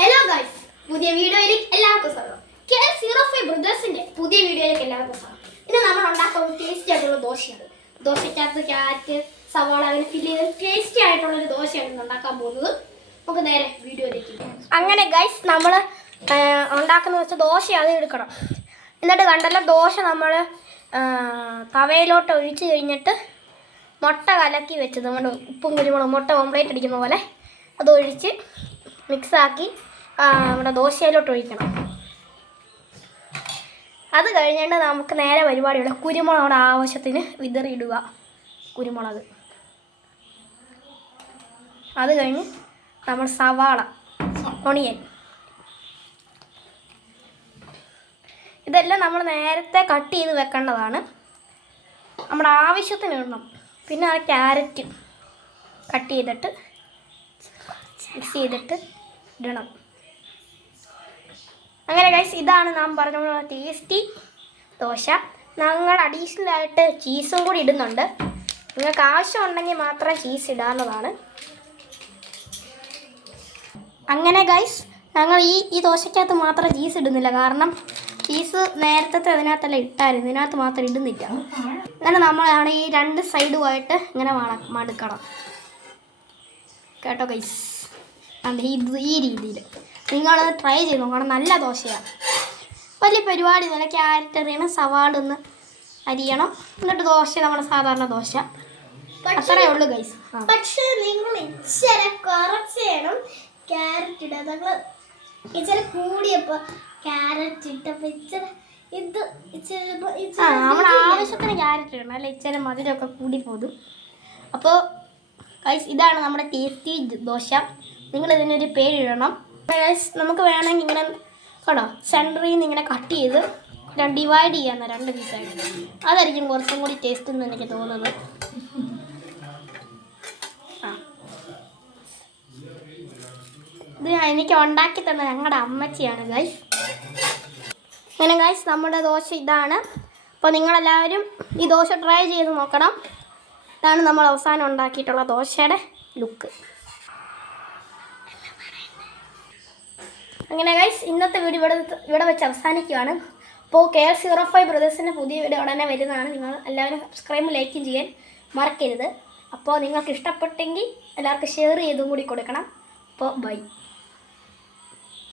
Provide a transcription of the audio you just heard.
Hello guys, പുതിയ വീഡിയോയിലേക്ക് എല്ലാവർക്കും സ്വാഗതം. KL05 ബ്രദേഴ്സിന്റെ പുതിയ വീഡിയോയിലേക്ക് എല്ലാവർക്കും സ്വാഗതം. ഇന്ന് നമ്മൾ ഉണ്ടാക്കുന്ന ടേസ്റ്റി ആയിട്ടുള്ള ദോശയാണ്. ദോശക്കകത്ത് ക്യാരറ്റ്, സവാള അങ്ങനെ ഫില്ല് ചെയ്ത് ടേസ്റ്റി ആയിട്ടുള്ള ഒരു ദോശയാണ് ഇന്ന് ഉണ്ടാക്കാൻ പോകുന്നത്. നമുക്ക് നേരെ വീഡിയോയിലേക്ക്. അങ്ങനെ ഗൈസ്, നമ്മൾ ഉണ്ടാക്കുന്ന വെച്ചാൽ ദോശ അത് എടുക്കണം. എന്നിട്ട് കണ്ടല്ലോ, ദോശ നമ്മൾ തവയിലോട്ട് ഒഴിച്ച് കഴിഞ്ഞിട്ട് മുട്ട കലക്കി വെച്ചത് നമ്മൾ ഉപ്പും കുരുമുളകും മുട്ട ഓംപ്ലേറ്റ് അടിക്കുന്ന പോലെ അത് ഒഴിച്ച് മിക്സാക്കി നമ്മുടെ ദോശയിലോട്ട് ഒഴിക്കണം. അത് കഴിഞ്ഞിട്ട് നമുക്ക് നേരെ പരിപാടിയുള്ള കുരുമുളക് ആവശ്യത്തിന് വിതറിയിടുക. കുരുമുളക് അത് കഴിഞ്ഞ് നമ്മൾ സവാള, ഒണിയൻ, ഇതെല്ലാം നമ്മൾ നേരത്തെ കട്ട് ചെയ്ത് വെക്കേണ്ടതാണ്. നമ്മുടെ ആവശ്യത്തിന് ഇടണം. പിന്നെ ആ ക്യാരറ്റ് കട്ട് ചെയ്തിട്ട് മിക്സ് ചെയ്തിട്ട് ഇടണം. അങ്ങനെ ഗൈസ്, ഇതാണ് നാം പറഞ്ഞ ടേസ്റ്റി ദോശ. ഞങ്ങൾ അഡീഷണലായിട്ട് ചീസും കൂടി ഇടുന്നുണ്ട്. നിങ്ങൾക്ക് ആവശ്യമുണ്ടെങ്കിൽ മാത്രം ചീസ് ഇടാവുന്നതാണ്. അങ്ങനെ ഗൈസ്, ഞങ്ങൾ ഈ ദോശക്കകത്ത് മാത്രം ചീസ് ഇടുന്നില്ല. കാരണം ചീസ് നേരത്തെ അതിനകത്തല്ല ഇട്ടായിരുന്നു, ഇതിനകത്ത് മാത്രം ഇടുന്നില്ല. അങ്ങനെ നമ്മളാണ് ഈ രണ്ട് സൈഡുമായിട്ട് ഇങ്ങനെ മടുക്കണം കേട്ടോ ഗൈസ്. ഈ രീതിയിൽ നിങ്ങളത് ട്രൈ ചെയ്ത് നോക്കണം. നല്ല ദോശയാണ്. വലിയ പരിപാടി നല്ല ക്യാരറ്റ് എറിയണം, സവാള ഒന്ന് അരിയണം, എന്നിട്ട് ദോശ നമ്മുടെ സാധാരണ ദോശ അത്രയേ ഉള്ളൂ ഗൈസ്. പക്ഷെ നിങ്ങൾ ഇച്ചിരി കുറച്ച് ചെയ്യണം ക്യാരറ്റ് ഇടുക. നിങ്ങൾ ഇച്ചിരി കൂടിയപ്പോൾ ക്യാരറ്റ് ഇട്ടപ്പോൾ ഇച്ചിരി നമ്മുടെ ആവശ്യത്തിന് ക്യാരറ്റ് ഇടണം, അല്ല ഇച്ചിരി മധുരമൊക്കെ കൂടി പോകും. അപ്പോൾ ഗൈസ്, ഇതാണ് നമ്മുടെ ടേസ്റ്റി ദോശ. നിങ്ങൾ ഇതിനൊരു പേരിടണം ഗൈസ്. നമുക്ക് വേണമെങ്കിൽ ഇങ്ങനെ കേട്ടോ സെൻറ്ററിൽ നിന്ന് ഇങ്ങനെ കട്ട് ചെയ്ത് ഡിവൈഡ് ചെയ്യാമെന്ന രണ്ട് പീസായിട്ട്. അതായിരിക്കും കുറച്ചും കൂടി ടേസ്റ്റ് എന്ന് എനിക്ക് തോന്നുന്നത്. ഇത് എനിക്ക് ഉണ്ടാക്കി തന്ന ഞങ്ങളുടെ അമ്മച്ചിയാണ് ഗൈസ്. അങ്ങനെ ഗൈസ്, നമ്മുടെ ദോശ ഇതാണ്. അപ്പോൾ നിങ്ങളെല്ലാവരും ഈ ദോശ ട്രൈ ചെയ്ത് നോക്കണം. ഇതാണ് നമ്മൾ അവസാനം ഉണ്ടാക്കിയിട്ടുള്ള ദോശയുടെ ലുക്ക്. അങ്ങനെ ഗൈസ്, ഇന്നത്തെ വീഡിയോ ഇവിടെ വെച്ച് അവസാനിക്കുകയാണ്. അപ്പോൾ KL05 ബ്രദേഴ്സിൻ്റെ പുതിയ വീഡിയോ ഉടനെ വരുന്നതാണ്. നിങ്ങൾ എല്ലാവരും സബ്സ്ക്രൈബും ലൈക്കും ചെയ്യാൻ മറക്കരുത്. അപ്പോൾ നിങ്ങൾക്ക് ഇഷ്ടപ്പെട്ടെങ്കിൽ എല്ലാവർക്കും ഷെയർ ചെയ്തും കൂടി കൊടുക്കണം. അപ്പോൾ ബൈ.